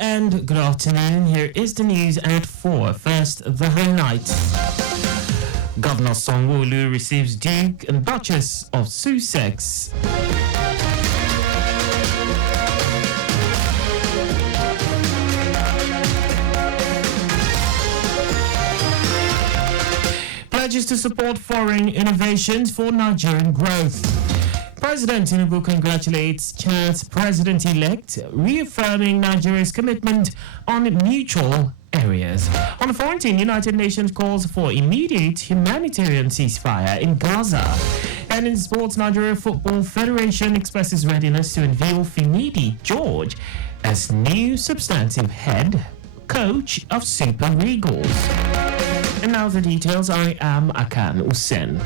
And good afternoon. Here is the news at 4. First, the highlights. Governor Sanwo-Olu receives Duke and Duchess of Sussex. Pledges to support foreign innovations for Nigerian growth. President Tinubu congratulates Chad's president-elect, reaffirming Nigeria's commitment on mutual areas. On the foreign team, United Nations calls for immediate humanitarian ceasefire in Gaza. And in sports, Nigeria Football Federation expresses readiness to unveil Finidi George as new substantive head coach of Super Eagles. And now the details. I am Akan Usen.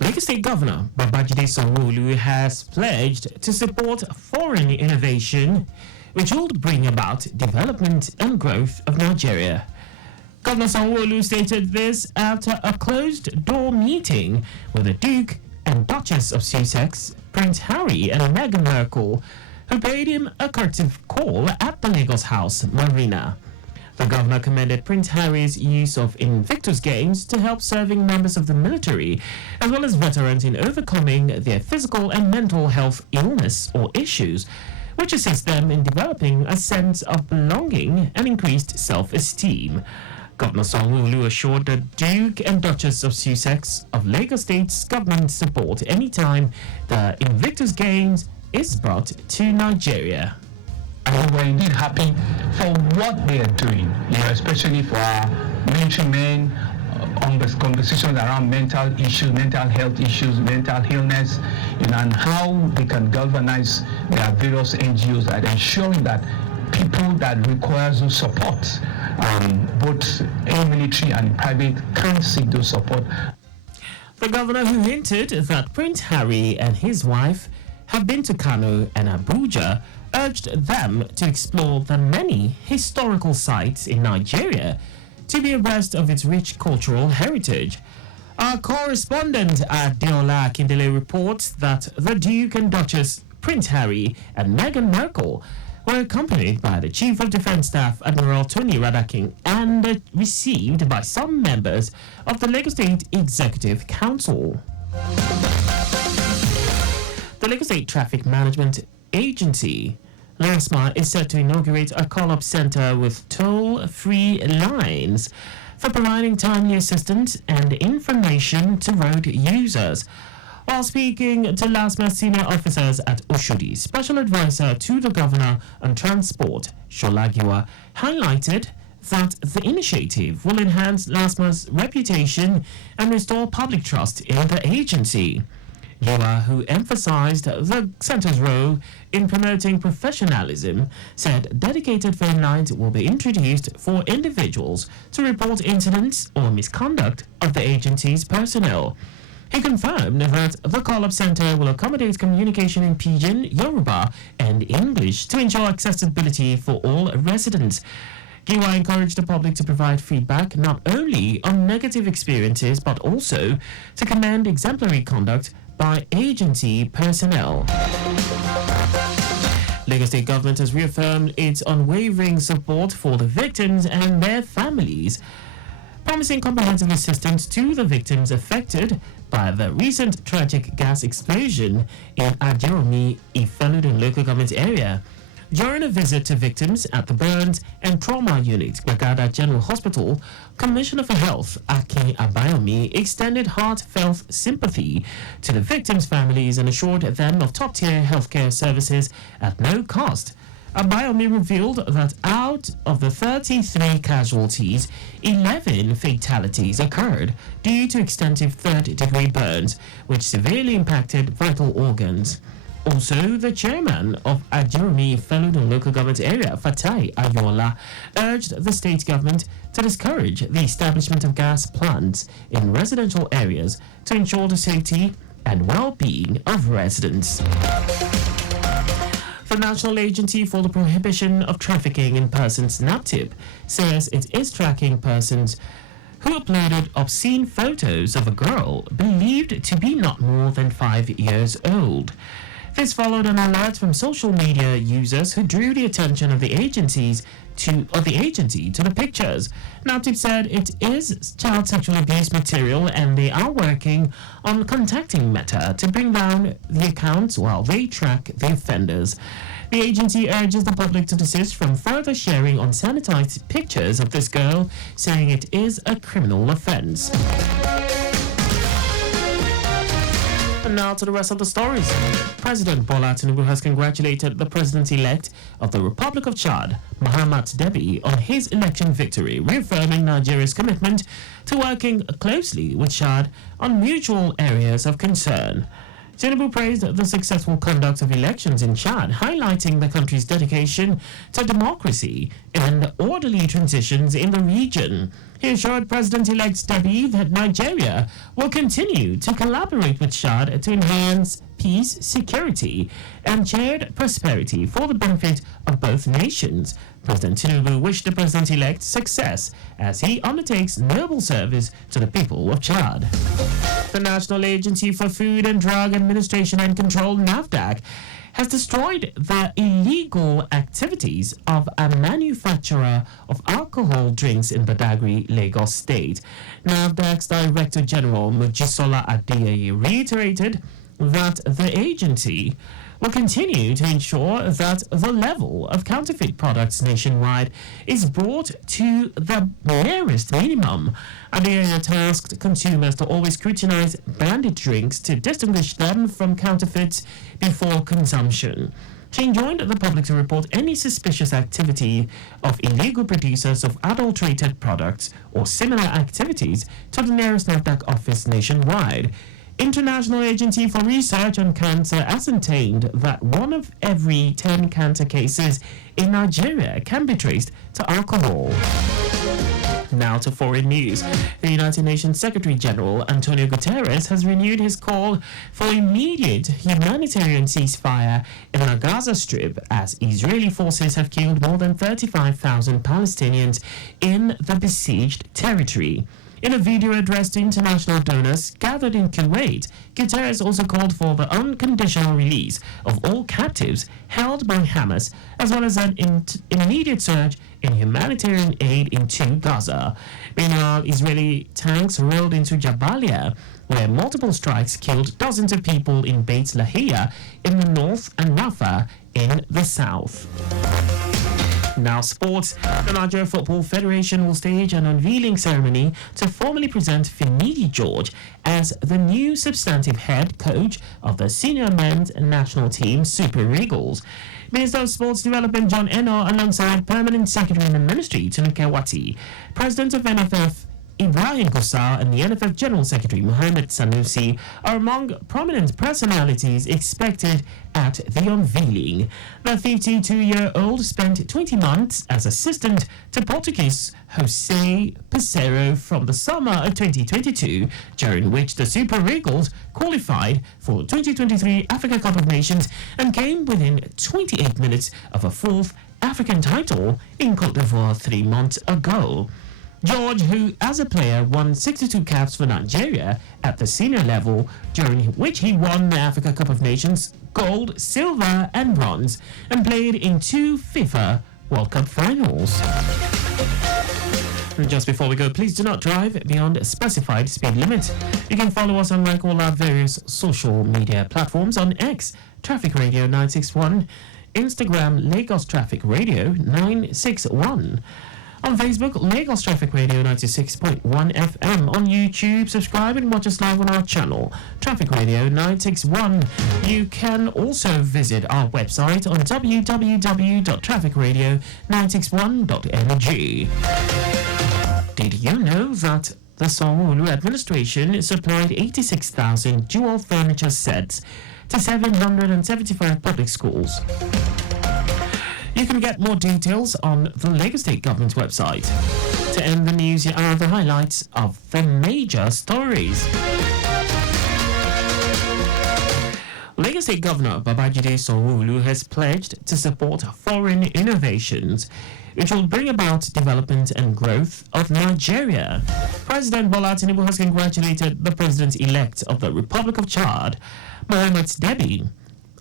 Lagos State Governor Babajide Sanwo-Olu has pledged to support foreign innovation, which will bring about development and growth of Nigeria. Governor Sanwo-Olu stated this after a closed-door meeting with the Duke and Duchess of Sussex, Prince Harry and Meghan Markle, who paid him a courtesy call at the Lagos House Marina. The governor commended Prince Harry's use of Invictus Games to help serving members of the military, as well as veterans in overcoming their physical and mental health illness or issues, which assists them in developing a sense of belonging and increased self-esteem. Governor Sanwo-Olu assured the Duke and Duchess of Sussex of Lagos State's government support anytime the Invictus Games is brought to Nigeria. And we're indeed happy for what they are doing, especially for our military men, on the conversations around mental issues, mental health issues, mental illness, and how they can galvanize their various NGOs at ensuring that people that require those support, both in military and private, can seek those support. The governor, who hinted that Prince Harry and his wife have been to Kano and Abuja, urged them to explore the many historical sites in Nigeria to be abreast of its rich cultural heritage. Our correspondent Adeola Akindele reports that the Duke and Duchess, Prince Harry and Meghan Markle were accompanied by the Chief of Defence Staff, Admiral Tony Radaking, and received by some members of the Lagos State Executive Council. The Lagos State Traffic Management Agency, LASMA, is set to inaugurate a call-up center with toll-free lines for providing timely assistance and information to road users. While speaking to LASMA senior officers at Oshodi, Special Advisor to the Governor on Transport, Sholagiwa, highlighted that the initiative will enhance LASMA's reputation and restore public trust in the agency. Yua, who emphasized the center's role in promoting professionalism, said dedicated phone lines will be introduced for individuals to report incidents or misconduct of the agency's personnel. He confirmed that the call-up center will accommodate communication in Pidgin, Yoruba, and English to ensure accessibility for all residents. Giwa encouraged the public to provide feedback not only on negative experiences but also to commend exemplary conduct by agency personnel. Lagos State government has reaffirmed its unwavering support for the victims and their families, promising comprehensive assistance to the victims affected by the recent tragic gas explosion in Ajeromi, Ifelodun local government area. During a visit to victims at the Burns and Trauma Unit, Gbagada General Hospital, Commissioner for Health, Akan Usen, extended heartfelt sympathy to the victims' families and assured them of top-tier healthcare services at no cost. Usen revealed that out of the 33 casualties, 11 fatalities occurred due to extensive third-degree burns, which severely impacted vital organs. Also, the chairman of Ajeromi Ifelodun local government area, Fatai Ayola, urged the state government to discourage the establishment of gas plants in residential areas to ensure the safety and well-being of residents. The National Agency for the Prohibition of Trafficking in Persons, NAPTIP, says it is tracking persons who uploaded obscene photos of a girl believed to be not more than 5 years old. This followed an alert from social media users who drew the attention of the agency to the pictures. NAPTIP said it is child sexual abuse material and they are working on contacting Meta to bring down the accounts while they track the offenders. The agency urges the public to desist from further sharing unsanitized pictures of this girl, saying it is a criminal offense. And now to the rest of the stories. President Bola Tinubu has congratulated the president-elect of the Republic of Chad, Mahamat Deby, on his election victory, reaffirming Nigeria's commitment to working closely with Chad on mutual areas of concern. Tinubu praised the successful conduct of elections in Chad, highlighting the country's dedication to democracy and orderly transitions in the region. He assured President-elect Deby that Nigeria will continue to collaborate with Chad to enhance peace, security, and shared prosperity for the benefit of both nations. President Tinubu wished the president-elect success as he undertakes noble service to the people of Chad. The National Agency for Food and Drug Administration and Control, NAFDAC, has destroyed the illegal activities of a manufacturer of alcohol drinks in Badagry, Lagos State. NAFDAC's Director General Mojisola Adeyeye reiterated that the agency will continue to ensure that the level of counterfeit products nationwide is brought to the nearest minimum. Adeyeye tasked consumers to always scrutinize branded drinks to distinguish them from counterfeits before consumption. She enjoined the public to report any suspicious activity of illegal producers of adulterated products or similar activities to the nearest NAFDAC office nationwide. International Agency for Research on Cancer ascertained that 1 of every 10 cancer cases in Nigeria can be traced to alcohol. Now to foreign news. The United Nations Secretary General Antonio Guterres has renewed his call for immediate humanitarian ceasefire in the Gaza Strip as Israeli forces have killed more than 35,000 Palestinians in the besieged territory. In a video addressed to international donors gathered in Kuwait, Guterres also called for the unconditional release of all captives held by Hamas, as well as an immediate surge in humanitarian aid into Gaza. Meanwhile, Israeli tanks rolled into Jabalia, where multiple strikes killed dozens of people in Beit Lahia in the north and Rafah in the south. Now sports. The Nigeria Football Federation will stage an unveiling ceremony to formally present Finidi George as the new substantive head coach of the senior men's national team, Super Eagles. Minister of Sports Development John Eno, alongside Permanent Secretary in the Ministry, Tinuke Wati, President of NFF Ibrahim Kossar, and the NFF General Secretary Mohamed Sanusi are among prominent personalities expected at the unveiling. The 52-year-old spent 20 months as assistant to Portuguese Jose Peseiro from the summer of 2022, during which the Super Eagles qualified for 2023 Africa Cup of Nations and came within 28 minutes of a fourth African title in Cote d'Ivoire 3 months ago. George, who as a player won 62 caps for Nigeria at the senior level, during which he won the Africa Cup of Nations gold, silver and bronze, and played in 2 FIFA World Cup finals. And just before we go, please do not drive beyond a specified speed limit. You can follow us on like all our various social media platforms on X, Traffic Radio 961, Instagram, Lagos Traffic Radio 961. On Facebook, Lagos Traffic Radio 96.1 FM. On YouTube, subscribe and watch us live on our channel, Traffic Radio 961. You can also visit our website on www.trafficradio961.ng. Did you know that the Sanwo-Olu administration supplied 86,000 dual furniture sets to 775 public schools? You can get more details on the Lagos State Government website. To end the news, here are the highlights of the major stories. Lagos State Governor Babajide Sanwo-Olu has pledged to support foreign innovations which will bring about development and growth of Nigeria. President Bola Tinubu has congratulated the President-elect of the Republic of Chad, Mohamed Debi,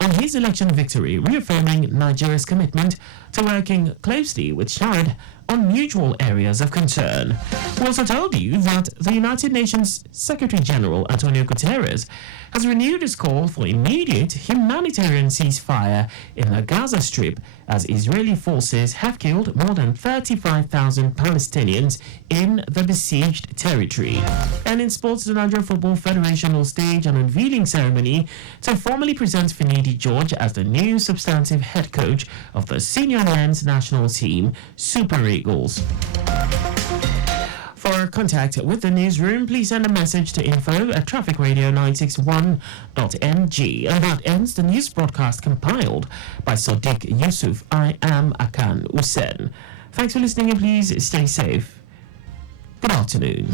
on his election victory, reaffirming Nigeria's commitment to working closely with Chad on mutual areas of concern. We also told you that the United Nations Secretary-General Antonio Guterres has renewed his call for immediate humanitarian ceasefire in the Gaza Strip as Israeli forces have killed more than 35,000 Palestinians in the besieged territory. And in sports, the Nigerian Football Federation will stage an unveiling ceremony to formally present Finidi George as the new substantive head coach of the senior men's national team, Super Eagles. For contact with the newsroom, please send a message to info@trafficradio961.ng. And that ends the news broadcast compiled by Sadiq Yusuf. I am Akan Usen. Thanks for listening and please stay safe. Good afternoon.